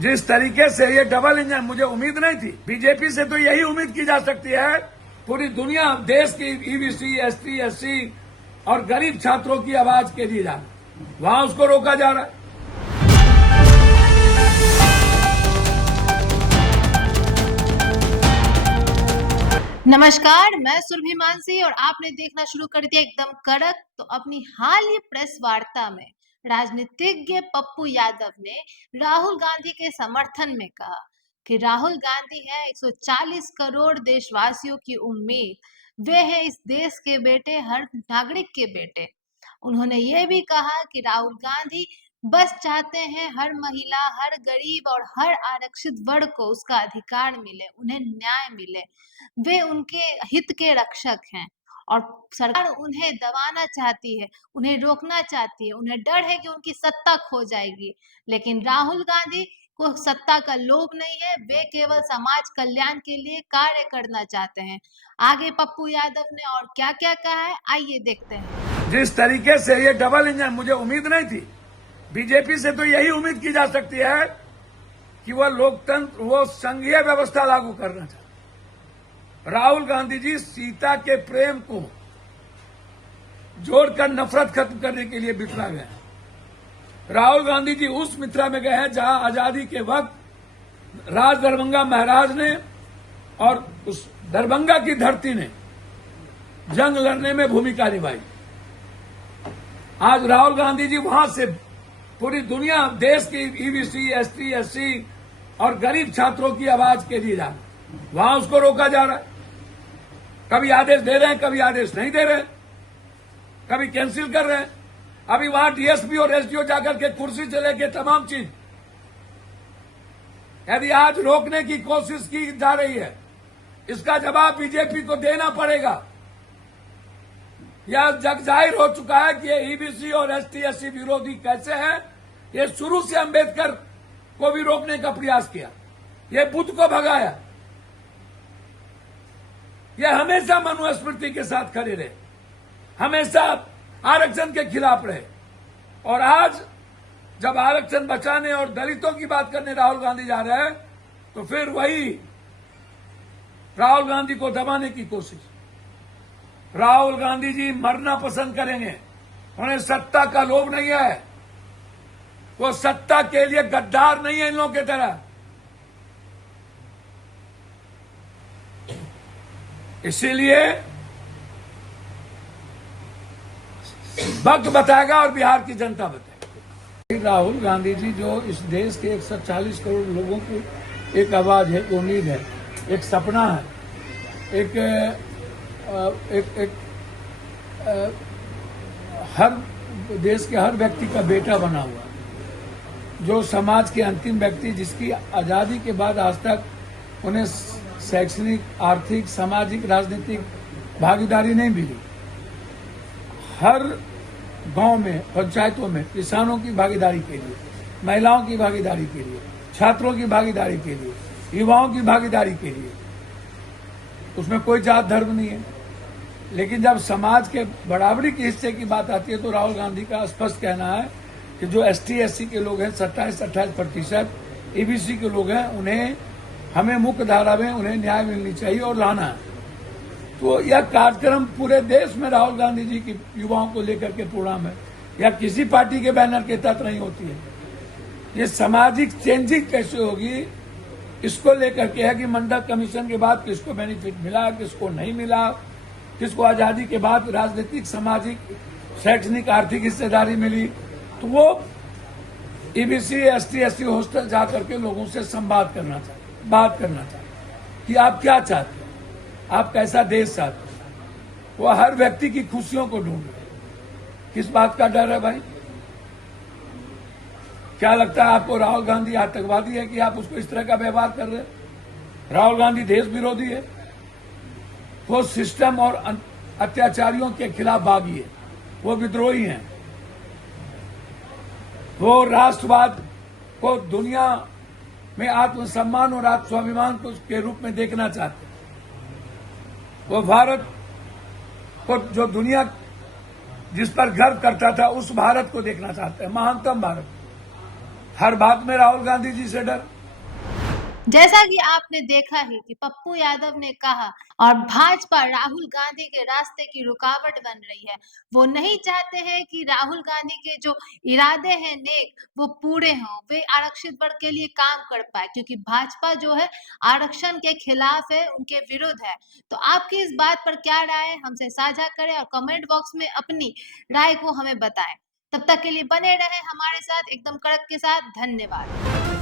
जिस तरीके से ये डबल इंजन, मुझे उम्मीद नहीं थी। बीजेपी से तो यही उम्मीद की जा सकती है, पूरी दुनिया देश की ईबीसी, एसटी, एससी और गरीब छात्रों की आवाज के लिए जाना, वहां उसको रोका जा रहा है। नमस्कार, मैं सुरभि मानसी और आपने देखना शुरू कर दिया एकदम कड़क। तो अपनी हाल ही प्रेस वार्ता में राजनीतिज्ञ पप्पू यादव ने राहुल गांधी के समर्थन में कहा कि राहुल गांधी है 140 करोड़ देशवासियों की उम्मीद। वे हैं इस देश के बेटे, हर नागरिक के बेटे। उन्होंने ये भी कहा कि राहुल गांधी बस चाहते हैं हर महिला, हर गरीब और हर आरक्षित वर्ग को उसका अधिकार मिले, उन्हें न्याय मिले। वे उनके हित के रक्षक हैं और सरकार उन्हें दबाना चाहती है, उन्हें रोकना चाहती है। उन्हें डर है कि उनकी सत्ता खो जाएगी, लेकिन राहुल गांधी को सत्ता का लोभ नहीं है। वे केवल समाज कल्याण के लिए कार्य करना चाहते हैं। आगे पप्पू यादव ने और क्या क्या कहा है, आइए देखते हैं। जिस तरीके से ये डबल इंजन, मुझे उम्मीद नहीं थी। बीजेपी से तो यही उम्मीद की जा सकती है कि वह लोकतंत्र, वो संघीय व्यवस्था लागू करना चाहते। राहुल गांधी जी सीता के प्रेम को जोड़कर नफरत खत्म करने के लिए बिथरा गए। राहुल गांधी जी उस मित्रा में गए हैं जहां आजादी के वक्त राज दरभंगा महाराज ने और उस दरभंगा की धरती ने जंग लड़ने में भूमिका निभाई। आज राहुल गांधी जी वहां से पूरी दुनिया देश की ईबीसी, एसटी, एससी और गरीब छात्रों की आवाज के लिए जाना, वहां उसको रोका जा रहा है। कभी आदेश दे रहे हैं, कभी आदेश नहीं दे रहे हैं, कभी कैंसिल कर रहे हैं। अभी वहां डीएसपी और एसडीओ जाकर के कुर्सी से लेके तमाम चीज, यदि आज रोकने की कोशिश की जा रही है, इसका जवाब बीजेपी को देना पड़ेगा। यह जग जाहिर हो चुका है कि ये ईबीसी और एसटी, एससी विरोधी कैसे हैं। ये शुरू से अंबेडकर को भी रोकने का प्रयास किया, ये बुद्ध को भगाया, ये हमेशा मनुस्मृति के साथ खड़े रहे, हमेशा आरक्षण के खिलाफ रहे। और आज जब आरक्षण बचाने और दलितों की बात करने राहुल गांधी जा रहे हैं, तो फिर वही राहुल गांधी को दबाने की कोशिश। राहुल गांधी जी मरना पसंद करेंगे, उन्हें सत्ता का लोभ नहीं है। वो सत्ता के लिए गद्दार नहीं है इन लोगों की तरह। इसीलिए वक्त बताएगा और बिहार की जनता बताएगी। राहुल गांधी जी जो इस देश के 140 करोड़ लोगों को एक आवाज है, उम्मीद है, एक सपना है, हर देश के हर व्यक्ति का बेटा बना हुआ, जो समाज के अंतिम व्यक्ति, जिसकी आजादी के बाद आज तक उन्हें शैक्षणिक, आर्थिक, सामाजिक, राजनीतिक भागीदारी नहीं मिली। हर गांव में, पंचायतों में किसानों की भागीदारी के लिए, महिलाओं की भागीदारी के लिए, छात्रों की भागीदारी के लिए, युवाओं की भागीदारी के लिए, उसमें कोई जात धर्म नहीं है। लेकिन जब समाज के बराबरी के हिस्से की बात आती है, तो राहुल गांधी का स्पष्ट कहना है कि जो एसटी, एससी के लोग हैं 27-28%, ईबीसी के लोग हैं, उन्हें हमें मुख्य धारा में उन्हें न्याय मिलनी चाहिए और लाना है। तो यह कार्यक्रम पूरे देश में राहुल गांधी जी की युवाओं को लेकर के प्रोग्राम है, या किसी पार्टी के बैनर के तहत नहीं होती है। ये सामाजिक चेंजिंग कैसे होगी, इसको लेकर के है कि मंडल कमीशन के बाद किसको बेनिफिट मिला, किसको नहीं मिला, किसको आजादी के बाद राजनीतिक, सामाजिक, शैक्षणिक, आर्थिक हिस्सेदारी मिली। तो वो ईबीसी, एसटी, एससी हॉस्टल जाकर के लोगों से संवाद करना चाहिए, बात करना चाहिए कि आप क्या चाहते हैं, आप कैसा देश चाहते हैं। वो हर व्यक्ति की खुशियों को ढूंढ रहे। किस बात का डर है भाई? क्या लगता है आपको राहुल गांधी आतंकवादी है कि आप उसको इस तरह का व्यवहार कर रहे हैं? राहुल गांधी देश विरोधी है, वो सिस्टम और अत्याचारियों के खिलाफ बागी है, वो विद्रोही हैं, वो राष्ट्रवाद को दुनिया में आत्मसम्मान और आत्मस्वाभिमान को के रूप में देखना चाहते हैं। वो भारत को, जो दुनिया जिस पर गर्व करता था, उस भारत को देखना चाहते हैं, महानतम भारत। हर बात में राहुल गांधी जी से डर। जैसा कि आपने देखा ही कि पप्पू यादव ने कहा और भाजपा राहुल गांधी के रास्ते की रुकावट बन रही है। वो नहीं चाहते हैं कि राहुल गांधी के जो इरादे हैं नेक वो पूरे हों, वे आरक्षित वर्ग के लिए काम कर पाए, क्योंकि भाजपा जो है आरक्षण के खिलाफ है, उनके विरुद्ध है। तो आपकी इस बात पर क्या राय है, हमसे साझा करें और कमेंट बॉक्स में अपनी राय को हमें बताएं। तब तक के लिए बने रहे हमारे साथ एकदम कड़क के साथ। धन्यवाद।